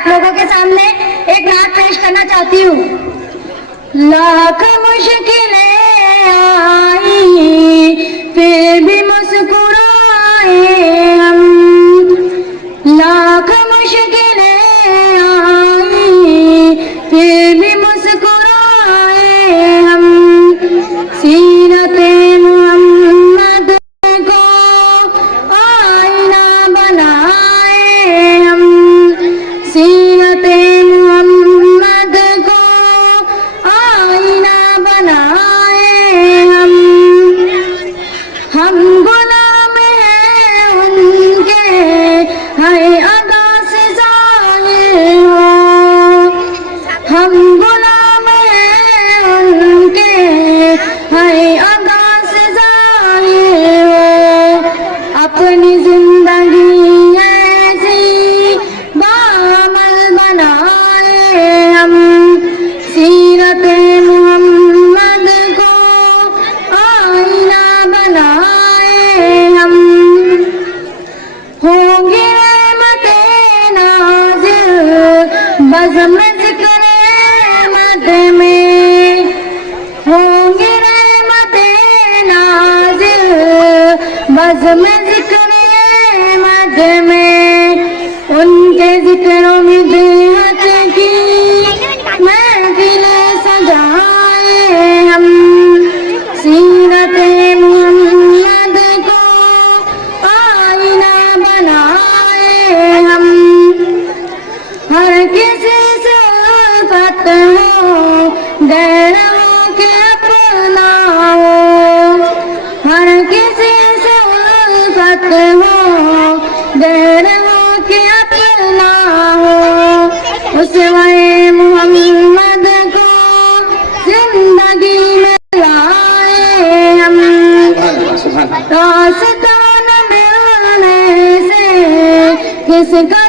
आप लोगों के सामने एक नात पेश करना चाहती हूँ। लाख मुश्किलें आई फिर भी मुस्कुराए हम, लाख मुश्किलें आई फिर भी मुस्कुराए हम, सीरते मोहम्मद को आईना बनाए हम, सीरते मोहम्मद को आईना बनाए हम गुलाम हैं उनके है अदा से ज़ालिम हो, हम गुलाम हैं उनके है अदा से ज़ालिम हो, अपनी जिंदगी ऐसी बामल बनाए हम, सीरते मोहम्मद को आईना बनाए हम, होंगे रहमते नाज़िल बज़्म ज़िक्र अहमद में, होंगे रहमते नाज़िल बज़्म ज़िक्र अहमद में, उनके ज़िक्रों में देहत की महफ़िलें सजाए हम, सीरते मोहम्मद को आईना बनाए हम, हर किसी से उल्फत हो गैरों के अपना हो, हर किसी से उल्फत हो गैरों के अपना हो, उसवाए मोहम्मद को जिंदगी में लाए हम, रास्ता न मिलने से किसका